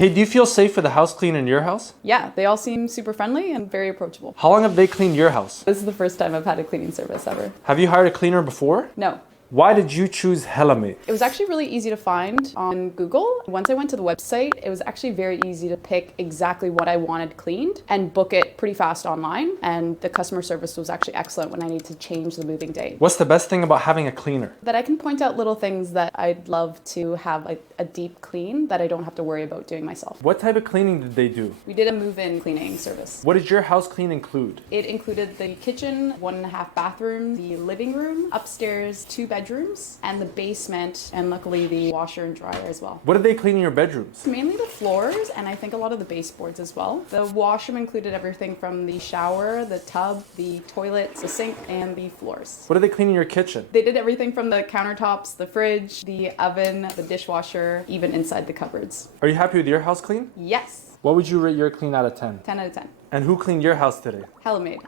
Hey, do you feel safe with the house cleaner in your house? Yeah, they all seem super friendly and very approachable. How long have they cleaned your house? This is the first time I've had a cleaning service ever. Have you hired a cleaner before? No. Why did you choose Hellamaid? It was actually really easy to find on Google. Once I went to the website, it was actually very easy to pick exactly what I wanted cleaned and book it pretty fast online. And the customer service was actually excellent when I needed to change the moving date. What's the best thing about having a cleaner? That I can point out little things that I'd love to have a deep clean that I don't have to worry about doing myself. What type of cleaning did they do? We did a move-in cleaning service. What did your house clean include? It included the kitchen, 1.5 bathrooms, the living room, upstairs, 2 bedrooms, and the basement, and luckily the washer and dryer as well. What did they clean in your bedrooms? Mainly the floors, and I think a lot of the baseboards as well. The washroom included everything from the shower, the tub, the toilets, the sink, and the floors. What did they clean in your kitchen? They did everything from the countertops, the fridge, the oven, the dishwasher, even inside the cupboards. Are you happy with your house clean? Yes, What would you rate your clean out of 10? 10 out of 10. And who cleaned your house today? Hellamaid.